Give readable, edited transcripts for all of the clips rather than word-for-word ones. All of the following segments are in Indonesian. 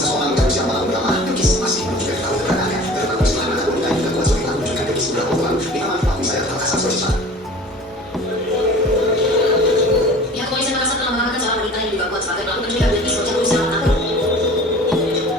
seseorang jam siang malam pertama, Bilqis masih belum juga tahu keberadaannya. Dan namun setelah mengaku dan juga kuat suami menunjukkan Bilqis beberapa bulan, di kamar suami saya terkasar sesuatu. Pihak kepolisian Makassar telah mengamankan seorang wanita yang juga kuat sebagai pelaku penculikan Bilqis bocah berusia 8 tahun.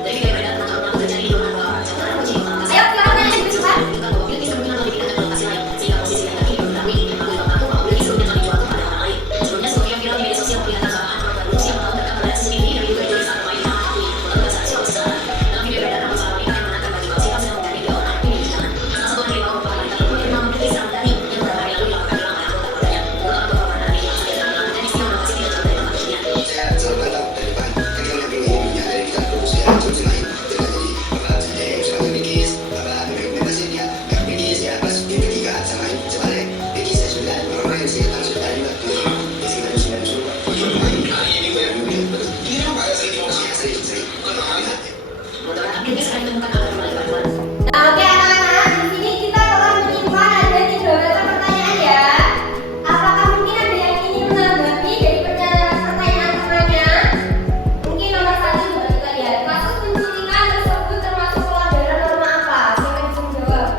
Dari video beredar tentang pelaku terjadi di Kelurahan Jatiwangi, Kota Makassar. Ayo, silakan yang diperiksa. Menunjukkan bahwa Bilqis kemungkinan telah dipindahkan ke lokasi lain, sehingga posisi yang terkini belum diketahui. Pelaku juga mengaku bahwa Bilqis sebelumnya telah dijual kepada orang lain. Sebelumnya sebuah video viral di media sosial memperlihatkan seorang anak berusia 4 tahun terekam pada CCTV yang diduga diculik saat bermain di taman Kapui, Kota Makassar, Sulawesi Selatan. Dalam video beredar nampak seorang wanita yang mengenakan baju kalsium sedang menggandeng dua orang anak ini di jalan. Salah satu anak dibawa merupakan wanita perempuan yang bernama Bilqis Ramadhani yang beberapa hari lalu dilaporkan hilang oleh anggota keluarganya. Dua orang tua korban anak ini langsung dilakukan medis yang lokasi tidak jauh dari tempat kejadian. Saya selalu datang dari pagi. Ketika yang ini dari kita terus ya, terus lain. Jadi pernah saya usaha Bilqis, karena implementasi dia, Bilqis ya pas ketiga sama ini sebalik. Bilqis saya sudah bermain sih, harus sudah juga. Di sini harus sudah sudah. Ini gue yang bilang betul. Ini apa ya sering. Motor anak Bilqis akan ditemukan akan kembali bantuan. Nah, oke anak-anak, di sini kita telah menyimpan ada 3 pertanyaan ya. Apakah mungkin ada yang ingin menanggapi dari pertanyaan temannya? Mungkin nomor 1 coba kita lihat. Kasus penculikan tersebut termasuk pelanggaran norma apa? Siapa yang bisa menjawab?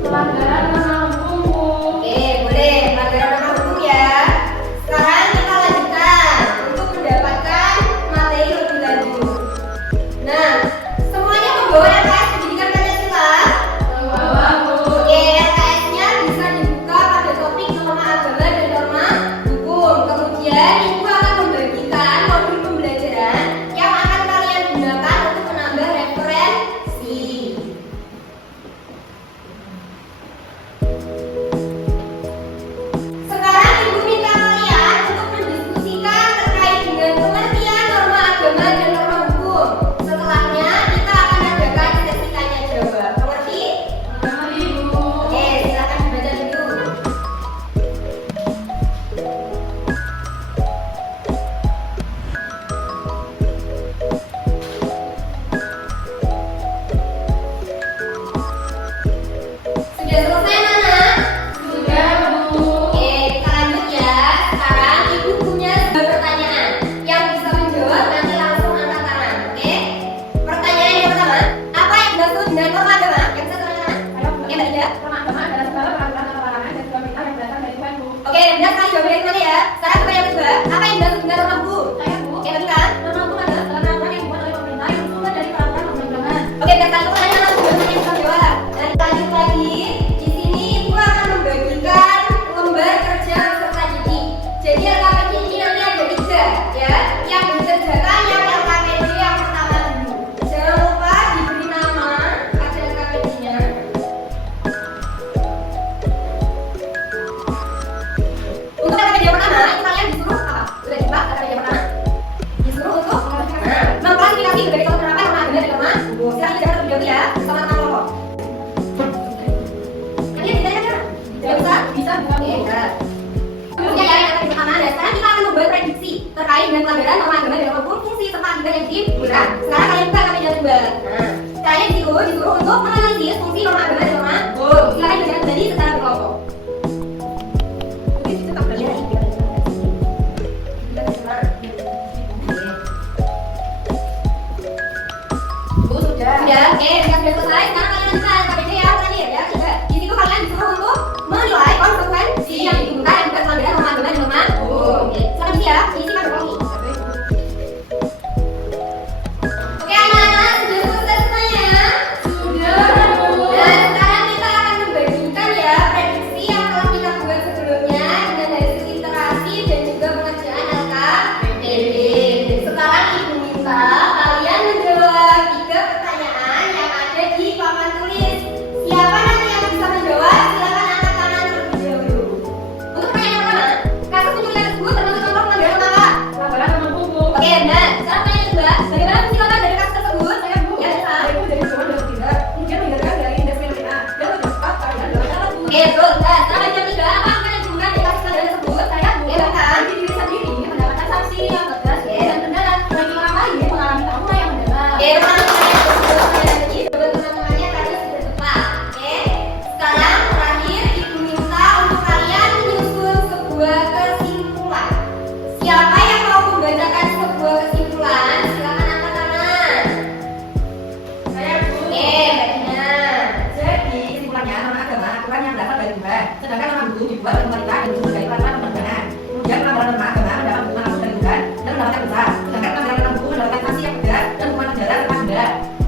Pelanggaran norma hukum, Bu. Oke, boleh. Pelanggaran norma hukum ya. Sekarang kita lanjutkan untuk mendapatkan materi lebih lanjut. Nah, semuanya membawa LKS Pendidikan Pancasila. Membawa, Bu. Oke, LKS-nya bisa dibuka pada topik norma agama dan norma hukum. Kemudian ibu akan membagikan modul pembelajaran yang akan kalian gunakan untuk menambah referensi. Sekarang ibu minta kalian untuk mendiskusikan terkait dengan pengertian norma agama dan norma hukum. Setelahnya kita akan adakan sesi tanya jawab. Mengerti? Mengerti, Bu. Oke, silakan dibaca dulu. Sudah selesai, Nana? Sudah, Bu. Oke, kita lanjut ya. Sekarang ibu punya 2 pertanyaan. Yang bisa menjawab nanti langsung angkat tangan. Oke? Pertanyaan yang pertama, apa yang dimaksud dengan norma agama? Yang bisa turun tangan? Oke, Mbak Ida. Norma agama adalah segala peraturan atau larangan dan juga perintah yang berasal dari Tuhan, Bu. Oke, benar sekali jawabannya kemana ya? Sekarang pertanyaan kedua, apa yang dimaksud dengan norma hukum? Saya, Bu. Oke, betul. Norma hukum adalah segala peraturan yang dibuat oleh pemerintah yang bersumber dari peraturan undang-undangan. Oke, benar sekali pertanyaan langsung jawabannya yang bisa jawab. Dan lanjut lagi, di sini ibu akan membagikan lembar kerja peserta didik. Jadi LKPD ini nanti ada 3 ya. Yang dikerjakan yang LKPD yang pertama dulu. Jangan lupa diberi nama ada LKPD-nya. Untuk LKPD yang pertama, itu kalian disuruh apa? Sudah coba LKPD yang pertama? Disuruh untuk mengklasifikasi berbagai contoh penerapan norma agama dan norma hukum. Silahkan dicatat terlebih dahulu ya, bersama teman kelompok. Nanti bisa ya, Kak? Tidak bisa? Bisa, Bu. Oke, bisa. Kemudian ya, yang pertama, dan sekarang kita akan membuat prediksi terkait dengan pelanggaran norma agama dan norma hukum, fungsi serta akibat yang diberikan. Sekarang kalian buka KPD yang kedua. Nah, caranya disuruh untuk menganalisis fungsi norma agama dan norma hukum. Silakan dibacakan kembali secara berkelompok. Oke, tetap belajar ya. Bu, sudah. Sudah, oke, sudah selesai. Sekarang kalian lanjutkan KPD ya, terakhir ya. Coba. Di situ kalian disuruh untuk menilai konsekuensi yang digunakan dan juga pelanggaran norma agama dan norma hukum. Oke, silakan isi ya. Isi pada kolom. Oke, anak-anak, sudah selesai semuanya? Sudah, Bu. Dan sekarang kita akan membagikan ya prediksi yang telah kita buat sebelumnya dengan hasil literasi dan juga pengerjaan LKPD. Sekarang ibu minta kalian menjawab 3 pertanyaan yang ada di papan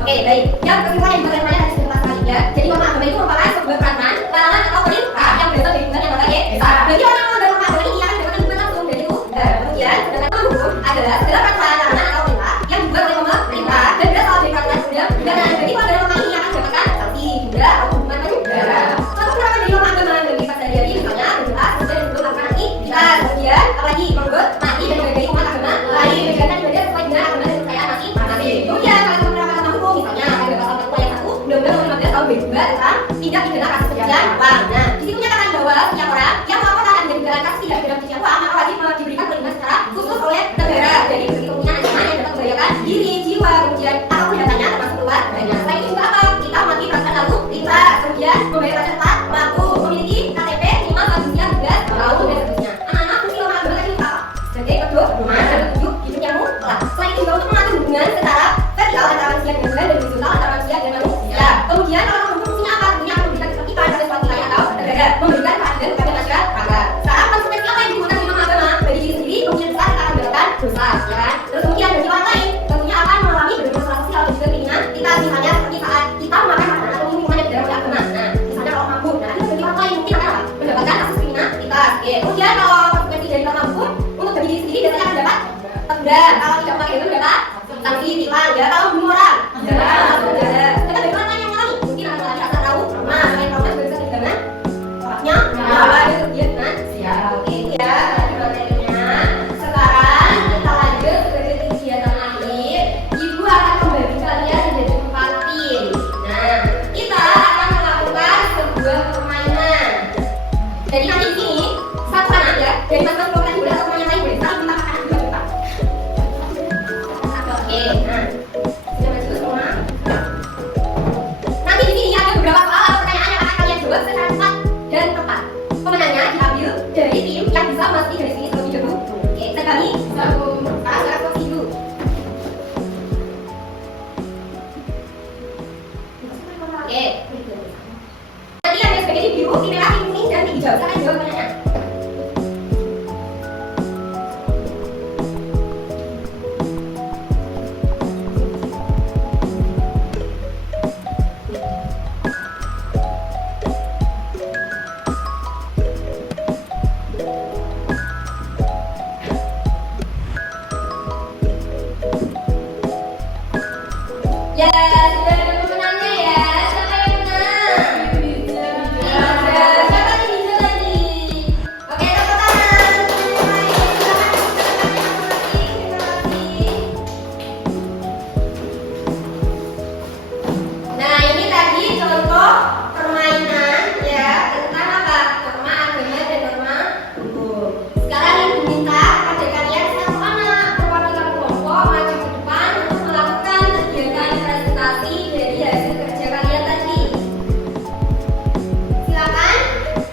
Oke, baik. Yang kedua yang juga temanya harus jelas sekali ya. Jadi norma agama itu merupakan sebuah peraturan, larangan atau perintah yang berasal dari Tuhan yang Maha Esa. Bagi orang yang melanggar norma agama ini akan mendapatkan hukuman langsung dari itu. Kemudian, sedangkan hukum adalah segala peraturan, larangan atau perintah yang dibuat oleh pemerintah dan berasal dari peraturan undang-undangan. Jadi pelanggar norma ini akan mendapatkan sanksi, denda, atau hukuman penjara. Suatu peraturan dari norma agama bagi kita sehari-hari, misalnya adalah kemudian untuk melakukan aktivitas. Kemudian, apalagi menggut, mati dan sebagai umat agama lain menjalankan ibadah sesuai dengan agama dan kepercayaan masing-masing. Kemudian, kalau menerapkan tentang hukum, misalnya pada pasal 1 ayat 1 Undang-Undang 15 tahun 2002 tentang tindak pidana kasus pencucian uang. Nah, di situ menyatakan bahwa setiap orang yang melaporkan dan menjalankan kasus tindak pidana pencucian uang maka wajib diberikan perlindungan secara khusus oleh negara. Jadi bagi kemungkinan ancaman yang dapat membahayakan diri, jiwa, kemudian atau kesehatannya termasuk keluarganya. Selain itu juga apa? Kita memiliki peraturan lalu lintas, kemudian membayar pajak tepat, mampu memiliki KTP minimal usia 12 tahun dan seterusnya. Anak-anak fungsi norma agama tadi apa? Sebagai pedoman dan petunjuk hidup yang mutlak. Selain itu juga untuk mengatur hubungan secara vertikal antara manusia dengan Tuhan dan horizontal antara manusia dan manusia. Kemudian kalau fungsinya apa? Tentunya akan memberikan ketertiban pada suatu wilayah atau negara, memberikan keadilan kepada masyarakat. Sekarang konsekuensi apa yang digunakan di norma agama bagi diri sendiri? Kemungkinan besar kita akan mendapatkan dosa, ya kan? Terus kemudian bagi orang lain, tentunya akan mengalami berbagai masalah sosial dan juga keinginan kita, misalnya seperti saat kita memakan makanan atau minuman yang tidak oleh agama. Nah, misalnya kalau mabuk, nah itu bagi orang lain mungkin akan apa? Mendapatkan kasus kriminalitas. Oke, kemudian kalau konsekuensi dari norma hukum untuk bagi diri sendiri biasanya akan dapat denda, kalau tidak memakai itu dapat sanksi tilang, ya kalau bunuh orang, ya masuk penjara. Kita bagi orang lain yang mengalami mungkin akan ada rasa tahu, nah selain trauma juga bisa kehilangan bapaknya, bahwa dia kemudian dengan siapa. Oke, itu ya materinya. Sekarang kita lanjut ke kegiatan akhir. Ibu akan membagi kalian menjadi 4 tim. Nah, kita akan melakukan sebuah permainan. Jadi nanti di sini satu anak ya, dari masing-masing kelompok boleh atau teman yang lain boleh, tapi kita akan dua-dua. Oke, nah sudah masuk semua. Nanti di sini ada beberapa soal atau pertanyaan yang akan kalian jawab secara cepat dan tepat. Pemenangnya diambil dari tim yang bisa memasuki garis finish terlebih dahulu. Oke, sekali satu. Sekarang saya posisi dulu. Oke. Nanti yang sebagai tim biru, tim merah, tim kuning, dan tim hijau. Silakan jawab pertanyaan. Ya, sudah ada pemenangnya ya. Siapa yang menang? Ya, siapa yang bisa tadi? Oke, tepuk tangan. Terima kasih. Nah, ini tadi contoh permainan ya tentang apa? Norma agama dan norma hukum. Sekarang ibu minta pada kalian satu anak perwakilan kelompok maju ke depan untuk melakukan kegiatan presentasi dari hasil kerja kalian tadi. Silakan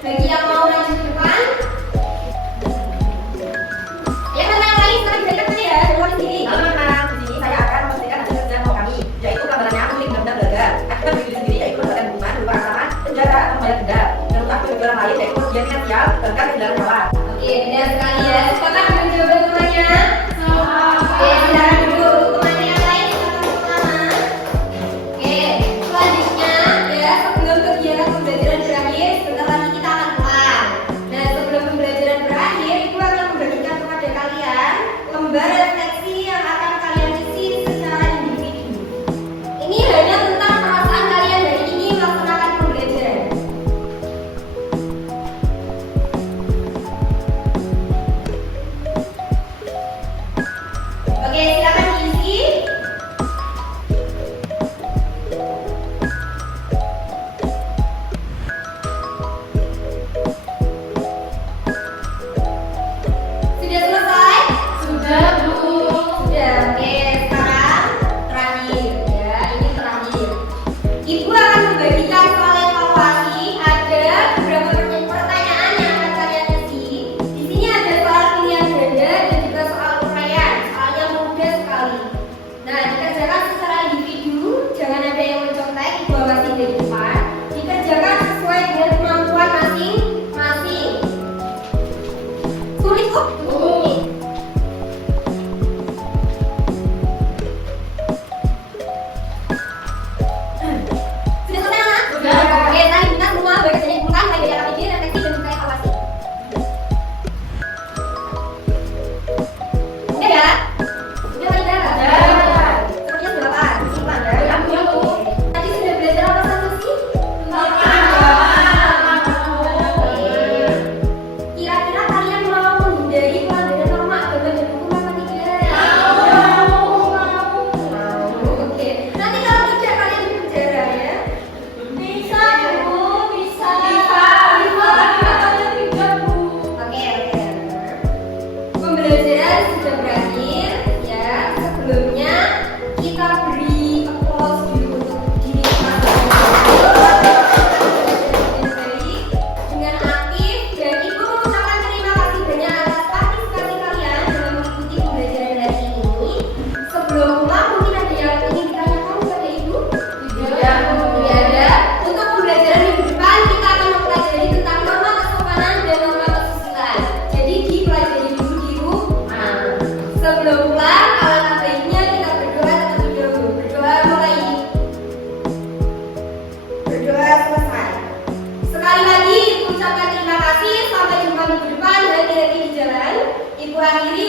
bagi yang mau maju ke depan. Ya, karena yang lain sekarang berikan saja ya, jangan di sini. Halo anak, di sini saya akan memastikan hasil kerja kelompok kami, yaitu gambarannya milik benar-benar belajar. Akibat bagi diri sendiri yaitu mendapatkan hukuman berupa ancaman, penjara, atau membayar denda. Dan untuk aktif orang lain yaitu kerugian finansial, bahkan kehilangan nyawa. Oke, benar sekali ya. Sepakat dengan jawaban semuanya? Oke, silakan dulu untuk teman yang lain. Oke, selanjutnya ya sebelum kegiatan pembelajaran berakhir, sebentar lagi kita akan pulang. Nah, sebelum pembelajaran berakhir, ibu akan membagikan kepada kalian lembar refleksi yang akan kalian isi secara individu. Ini hanya tentang perasaan kalian dari ini melaksanakan pembelajaran. Oke, silakan diisi. Sudah selesai? Sudah, Bu. Sudah. Oke, sekarang terakhir ya, ini terakhir. Ibu akan membagikan soal evaluasi. Ada beberapa pertanyaan yang akan kalian isi. Di sini ada soal pilihan ganda dan juga soal uraian. Soalnya mudah sekali. Nah, dikerjakan secara individu, jangan ada yang mencontek, ibu awasi dari depan. Dikerjakan sesuai dengan kemampuan masing-masing. Sulit kok? sebelum pulang mungkin ada yang ingin ditanyakan kepada Ibu? Tidak ada. Untuk pembelajaran minggu depan kita akan mempelajari tentang norma kesopanan dan norma kesusilaan. Jadi dipelajari dulu di rumah. Sebelum pulang, alangkah baiknya kita berdoa terlebih dahulu. Berdoa mulai. Berdoa selesai. Sekali lagi Ibu ucapkan terima kasih. Sampai jumpa minggu depan. Hati-hati di jalan. Ibu akhiri